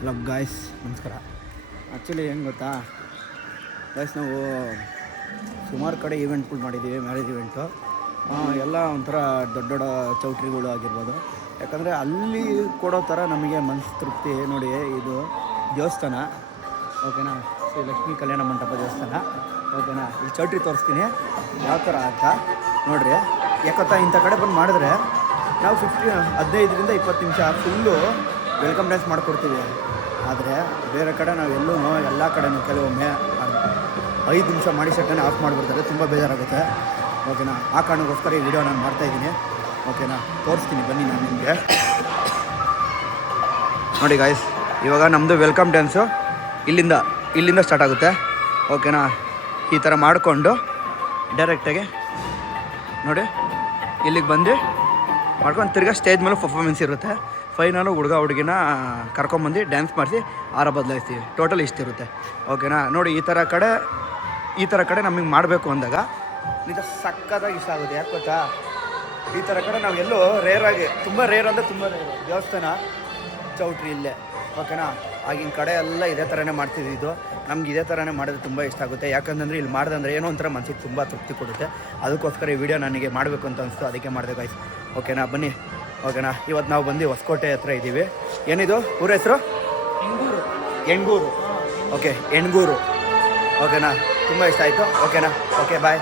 Hello guys, ನಮಸ್ಕಾರ. Actually ಏನು ಗೊತ್ತಾ ಗಾಯ್ಸ್, ನಾವು ಸುಮಾರು ಕಡೆ ಈವೆಂಟ್ಗಳು ಮಾಡಿದ್ದೀವಿ, ಮ್ಯಾರೇಜ್ ಈವೆಂಟು. ಎಲ್ಲ ಒಂಥರ ದೊಡ್ಡ ದೊಡ್ಡ ಚೌಟ್ರಿಗಳು ಆಗಿರ್ಬೋದು. ಯಾಕಂದರೆ ಅಲ್ಲಿ ಕೊಡೋ ಥರ ನಮಗೆ ಮನಸ್ಸು ತೃಪ್ತಿ. ನೋಡಿ, ಇದು ದೇವಸ್ಥಾನ, ಓಕೆನಾ, ಶ್ರೀ ಲಕ್ಷ್ಮೀ ಕಲ್ಯಾಣ ಮಂಟಪ ದೇವಸ್ಥಾನ, ಓಕೆನಾ. ಈ ಚೌಟ್ರಿ ತೋರಿಸ್ತೀನಿ ಯಾವ ಥರ ಅಂತ ನೋಡಿರಿ. ಯಾಕತ್ತಾ ಇಂಥ ಕಡೆ ಬಂದು ಮಾಡಿದ್ರೆ ನಾವು 15ರಿಂದ 20 ನಿಮಿಷ ಫುಲ್ಲು ವೆಲ್ಕಮ್ ಡ್ಯಾನ್ಸ್ ಮಾಡಿಕೊಡ್ತೀವಿ. ಆದರೆ ಬೇರೆ ಕಡೆ ನಾವು ಎಲ್ಲೂ ಎಲ್ಲ ಕಡೆನೂ ಕೆಲವೊಮ್ಮೆ 5 ನಿಮಿಷ ಮಾಡಿ ಸೆಕೆಂಡ್ ಆಫ್ ಮಾಡಿಬಿಡ್ತಾರೆ, ತುಂಬ ಬೇಜಾರಾಗುತ್ತೆ, ಓಕೆನಾ. ಆ ಕಾರಣಕ್ಕೋಸ್ಕರ ಈ ವಿಡಿಯೋ ನಾನು ಮಾಡ್ತಾಯಿದ್ದೀನಿ, ಓಕೆನಾ. ತೋರಿಸ್ತೀನಿ ಬನ್ನಿ ನಾನು ನಿಮಗೆ. ನೋಡಿ ಗಾಯ್ಸ್, ಇವಾಗ ನಮ್ಮದು ವೆಲ್ಕಮ್ ಡ್ಯಾನ್ಸು ಇಲ್ಲಿಂದ ಸ್ಟಾರ್ಟ್ ಆಗುತ್ತೆ, ಓಕೆನಾ. ಈ ಥರ ಮಾಡಿಕೊಂಡು ಡೈರೆಕ್ಟಾಗಿ ನೋಡಿ ಇಲ್ಲಿಗೆ ಬಂದು ಮಾಡ್ಕೊಂಡು ತಿರ್ಗಾ ಸ್ಟೇಜ್ ಮೇಲೆ ಪರ್ಫಾರ್ಮೆನ್ಸ್ ಇರುತ್ತೆ. ಫೈನಲು ಹುಡುಗ ಹುಡುಗಿನ ಕರ್ಕೊಂಬಂದು ಡ್ಯಾನ್ಸ್ ಮಾಡಿಸಿ ಆರ ಬದಲಾಯಿಸ್ತೀವಿ. ಟೋಟಲ್ ಇಷ್ಟಿರುತ್ತೆ, ಓಕೆನಾ. ನೋಡಿ ಈ ಥರ ಕಡೆ ನಮಗೆ ಮಾಡಬೇಕು ಅಂದಾಗ ನಿಜ ಸಕ್ಕತ್ತಾಗಿ ಇಷ್ಟ ಆಗುತ್ತೆ. ಯಾಕೆ ಗೊತ್ತಾ, ಈ ಥರ ಕಡೆ ನಾವು ಎಲ್ಲೂ ರೇರಾಗಿ, ತುಂಬ ರೇರ್ ಅಂದರೆ ತುಂಬ ರೇರು, ದೇವಸ್ಥಾನ ಚೌಟ್ರಿ ಇಲ್ಲೇ, ಓಕೆನಾ. ಆಗಿನ ಕಡೆ ಎಲ್ಲ ಇದೇ ಥರನೇ ಮಾಡ್ತಿದ್ವಿ. ಇದು ನಮ್ಗೆ ಇದೇ ಥರನೇ ಮಾಡಿದ್ರೆ ತುಂಬ ಇಷ್ಟ ಆಗುತ್ತೆ. ಯಾಕಂತಂದರೆ ಇಲ್ಲಿ ಮಾಡಿದಂದ್ರೆ ಏನೋ ಒಂಥರ ಮನಸ್ಸಿಗೆ ತುಂಬ ತೃಪ್ತಿ ಕೊಡುತ್ತೆ. ಅದಕ್ಕೋಸ್ಕರ ಈ ವಿಡಿಯೋ ನನಗೆ ಮಾಡಬೇಕು ಅಂತ ಅನಿಸ್ತು, ಅದಕ್ಕೆ ಮಾಡಿದೆ ಗಾಯ್ಸ್, ಓಕೆನಾ. ಬನ್ನಿ, ಓಕೆನಾ. ಇವತ್ತು ನಾವು ಬಂದು ಹೊಸಕೋಟೆ ಹತ್ರ ಇದ್ದೀವಿ. ಏನಿದು ಊರ ಹೆಸರು? ಎಣ್ಗೂರು, ಓಕೆ, ಎಣ್ಗೂರು, ಓಕೆನಾ. ತುಂಬ ಇಷ್ಟ ಆಯಿತು, ಓಕೆನಾ. ಓಕೆ, ಬಾಯ್.